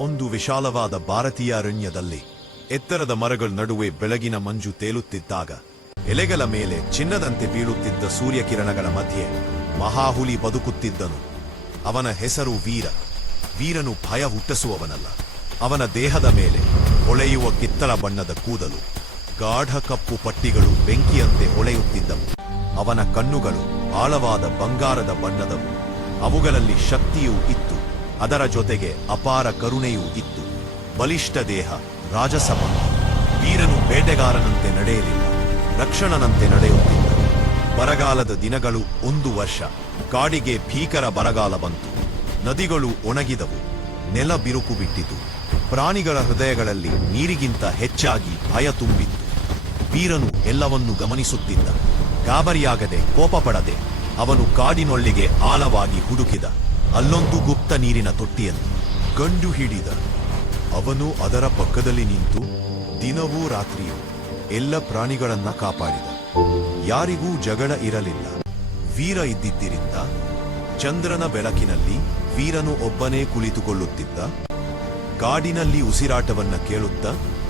ಒಂದು ವಿಶಾಲವಾದ ಭಾರತೀಯ ಅರಣ್ಯದಲ್ಲಿ ಎತ್ತರದ ಮರಗಳ ನಡುವೆ ಬೆಳಗಿನ ಮಂಜು ತೇಲುತ್ತಿದ್ದಾಗ ಎಲೆಗಳ ಮೇಲೆ ಚಿನ್ನದಂತೆ ಬೀಳುತ್ತಿದ್ದ ಸೂರ್ಯಕಿರಣಗಳ ಮಧ್ಯೆ ಮಹಾಹುಲಿ ಬದುಕುತ್ತಿದ್ದನು. ಅವನ ಹೆಸರು ವೀರ. ವೀರನು ಭಯ ಹುಟ್ಟಿಸುವವನಲ್ಲ. ಅವನ ದೇಹದ ಮೇಲೆ ಹೊಳೆಯುವ ಕಿತ್ತಳ ಬಣ್ಣದ ಕೂದಲು, ಗಾಢ ಕಪ್ಪು ಪಟ್ಟಿಗಳು ಬೆಂಕಿಯಂತೆ ಹೊಳೆಯುತ್ತಿದ್ದವು. ಅವನ ಕಣ್ಣುಗಳು ಆಳವಾದ ಬಂಗಾರದ ಬಣ್ಣದವು. ಅವುಗಳಲ್ಲಿ ಶಕ್ತಿಯೂ ಇತ್ತು. ಅದರ ಜೊತೆಗೆ ಅಪಾರ ಕರುಣೆಯೂ ಇತ್ತು. ಬಲಿಷ್ಠ ದೇಹ ರಾಜಸಮ ವೀರನು ಬೇಟೆಗಾರನಂತೆ ನಡೆಯಲಿಲ್ಲ, ರಕ್ಷಣನಂತೆ ನಡೆಯುತ್ತಿದ್ದ. ಬರಗಾಲದ ದಿನಗಳು ಒಂದು ವರ್ಷ. ಕಾಡಿಗೆ ಭೀಕರ ಬರಗಾಲ ಬಂತು. ನದಿಗಳು ಒಣಗಿದವು. ನೆಲ ಬಿರುಕು ಬಿಟ್ಟಿತು. ಪ್ರಾಣಿಗಳ ಹೃದಯಗಳಲ್ಲಿ ನೀರಿಗಿಂತ ಹೆಚ್ಚಾಗಿ ಭಯ ತುಂಬಿತ್ತು. ವೀರನು ಎಲ್ಲವನ್ನೂ ಗಮನಿಸುತ್ತಿದ್ದ. ಗಾಬರಿಯಾಗದೆ ಕೋಪಪಡದೆ ಅವನು ಕಾಡಿನೊಳ್ಳಿಗೆ ಆಳವಾಗಿ ಹುಡುಕಿದ. ಅಲ್ಲೊಂದು ಗುಪ್ತ ನೀರಿನ ತೊಟ್ಟಿಯನ್ನು ಕಂಡು ಹಿಡಿದ. ಅವನು ಅದರ ಪಕ್ಕದಲ್ಲಿ ನಿಂತು ದಿನವೂ ರಾತ್ರಿಯೂ ಎಲ್ಲ ಪ್ರಾಣಿಗಳನ್ನ ಕಾಪಾಡಿದ. ಯಾರಿಗೂ ಜಗಳ ಇರಲಿಲ್ಲ. ವೀರ ಇದ್ದಿದ್ದರಿಂದ ಚಂದ್ರನ ಬೆಳಕಿನಲ್ಲಿ ವೀರನು ಒಬ್ಬನೇ ಕುಳಿತುಕೊಳ್ಳುತ್ತಿದ್ದ. ಕಾಡಿನಲ್ಲಿ ಉಸಿರಾಟವನ್ನ ಕೇಳುತ್ತ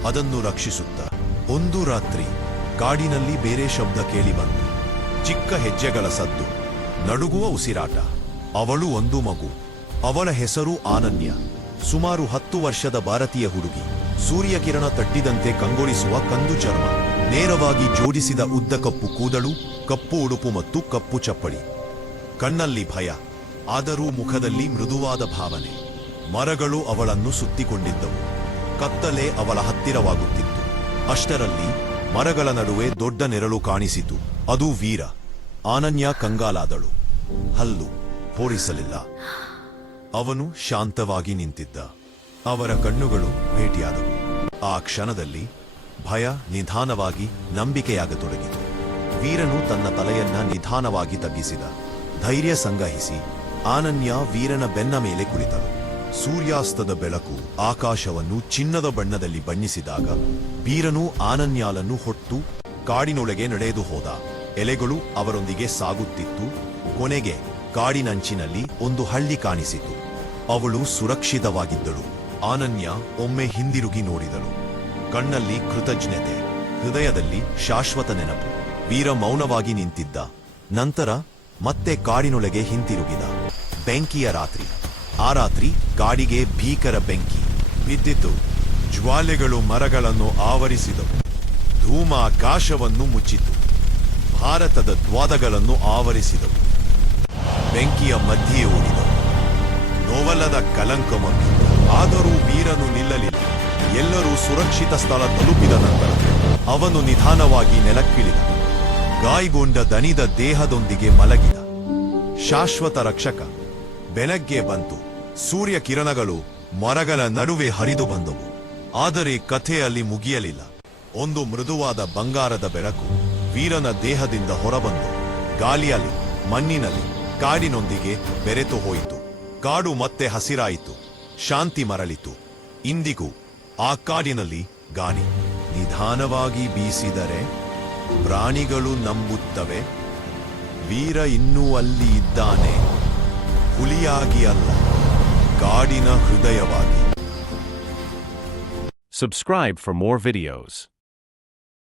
ಅದನ್ನು ರಕ್ಷಿಸುತ್ತಾ. ಒಂದು ರಾತ್ರಿ ಕಾಡಿನಲ್ಲಿ ಬೇರೆ ಶಬ್ದ ಕೇಳಿ ಬಂತು. ಚಿಕ್ಕ ಹೆಜ್ಜೆಗಳ ಸದ್ದು. ನಡುಗುವ ಉಸಿರಾಟ. ಅವಳು ಒಂದು ಮಗು. ಅವಳ ಹೆಸರು ಆನನ್ಯ. ಸುಮಾರು ಹತ್ತು ವರ್ಷದ ಭಾರತೀಯ ಹುಡುಗಿ. ಸೂರ್ಯಕಿರಣ ತಟ್ಟಿದಂತೆ ಕಂಗೊಳಿಸುವ ಕಂದು ಚರ್ಮ. ನೇರವಾಗಿ ಜೋಡಿಸಿದ ಉದ್ದ ಕಪ್ಪು ಕೂದಲು, ಕಪ್ಪು ಉಡುಪು ಮತ್ತು ಕಪ್ಪು ಚಪ್ಪಳಿ ಕಣ್ಣಲ್ಲಿ ಭಯ, ಆದರೂ ಮುಖದಲ್ಲಿ ಮೃದುವಾದ ಭಾವನೆ. ಮರಗಳು ಅವಳನ್ನು ಸುತ್ತಿಕೊಂಡಿದ್ದವು. ಕತ್ತಲೆ ಅವಳ ಹತ್ತಿರವಾಗುತ್ತಿತ್ತು. ಅಷ್ಟರಲ್ಲಿ ಮರಗಳ ನಡುವೆ ದೊಡ್ಡ ನೆರಳು ಕಾಣಿಸಿತು. ಅದು ವೀರ. ಆನನ್ಯ ಕಂಗಾಲಾದಳು. ಹಲ್ಲು. ಹೋರಿಸಲಿಲ್ಲ ಅವನು ಶಾಂತವಾಗಿ ನಿಂತಿದ್ದ. ಅವರ ಕಣ್ಣುಗಳು ಭೇಟಿಯಾದವು. ಆ ಕ್ಷಣದಲ್ಲಿ ಭಯ ನಿಧಾನವಾಗಿ ನಂಬಿಕೆಯಾಗತೊಡಗಿತು. ವೀರನು ತನ್ನ ತಲೆಯನ್ನ ನಿಧಾನವಾಗಿ ತಗ್ಗಿಸಿದ. ಧೈರ್ಯ ಸಂಗ್ರಹಿಸಿ ಆನನ್ಯ ವೀರನ ಬೆನ್ನ ಮೇಲೆ ಕುಳಿತರು ಸೂರ್ಯಾಸ್ತದ ಬೆಳಕು ಆಕಾಶವನ್ನು ಚಿನ್ನದ ಬಣ್ಣದಲ್ಲಿ ಬಣ್ಣಿಸಿದಾಗ ವೀರನು ಆನನ್ಯಾಲನ್ನು ಹೊಟ್ಟು ಕಾಡಿನೊಳಗೆ ನಡೆದು ಹೋದ. ಎಲೆಗಳು ಅವರೊಂದಿಗೆ ಸಾಗುತ್ತಿತ್ತು. ಕೊನೆಗೆ ಕಾಡಿನಂಚಿನಲ್ಲಿ ಒಂದು ಹಳ್ಳಿ ಕಾಣಿಸಿತು. ಅವಳು ಸುರಕ್ಷಿತವಾಗಿದ್ದಳು. ಆನನ್ಯ ಒಮ್ಮೆ ಹಿಂದಿರುಗಿ ನೋಡಿದಳು. ಕಣ್ಣಲ್ಲಿ ಕೃತಜ್ಞತೆ, ಹೃದಯದಲ್ಲಿ ಶಾಶ್ವತ ನೆನಪು. ವೀರ ಮೌನವಾಗಿ ನಿಂತಿದ್ದ. ನಂತರ ಮತ್ತೆ ಕಾಡಿನೊಳಗೆ ಹಿಂತಿರುಗಿದ. ಬೆಂಕಿಯ ರಾತ್ರಿ. ಆ ರಾತ್ರಿ ಕಾಡಿಗೆ ಭೀಕರ ಬೆಂಕಿ. ಬಿದ್ದಿತು. ಜ್ವಾಲೆಗಳು ಮರಗಳನ್ನು ಆವರಿಸಿದವು. ಧೂಮ ಆಕಾಶವನ್ನು ಮುಚ್ಚಿತು. ಭಾರತದ ದ್ವಾದಗಳನ್ನು ಆವರಿಸಿದವು. ಬೆಂಕಿಯ ಮಧ್ಯೆ ಓಡಿದ ನೋವಲ್ಲದ ಕಲಂಕ ಮಗ್ಗಿತು ಆದರೂ ವೀರನು ನಿಲ್ಲಲಿಲ್ಲ. ಎಲ್ಲರೂ ಸುರಕ್ಷಿತ ಸ್ಥಳ ತಲುಪಿದ ನಂತರ ಅವನು ನಿಧಾನವಾಗಿ ನೆಲಕ್ಕಿಳಿದ. ಗಾಯಗೊಂಡ ದಣಿದ ದೇಹದೊಂದಿಗೆ ಮಲಗಿದ. ಶಾಶ್ವತ ರಕ್ಷಕ, ಬೆಳಗ್ಗೆ ಬಂತು. ಸೂರ್ಯ ಕಿರಣಗಳು ಮರಗಳ ನಡುವೆ ಹರಿದು ಬಂದವು. ಆದರೆ ಕಥೆಯಲ್ಲಿ ಮುಗಿಯಲಿಲ್ಲ. ಒಂದು ಮೃದುವಾದ ಬಂಗಾರದ ಬೆಳಕು ವೀರನ ದೇಹದಿಂದ ಹೊರಬಂದು ಗಾಳಿಯಲ್ಲಿ ಮಣ್ಣಿನಲ್ಲಿ ಕಾಡಿನೊಂದಿಗೆ ಬೆರೆತು ಹೋಯಿತು. ಕಾಡು ಮತ್ತೆ ಹಸಿರಾಯಿತು. ಶಾಂತಿ ಮರಳಿತು. ಇಂದಿಗೂ ಆ ಕಾಡಿನಲ್ಲಿ ಗಾಳಿ. ನಿಧಾನವಾಗಿ ಬೀಸಿದರೆ ಪ್ರಾಣಿಗಳು ನಂಬುತ್ತವೆ. ವೀರ ಇನ್ನೂ ಅಲ್ಲಿ ಇದ್ದಾನೆ. ಹುಲಿಯಾಗಿ ಅಲ್ಲ. ಕಾಡಿನ ಹೃದಯವಾಗಿ. Subscribe for more videos.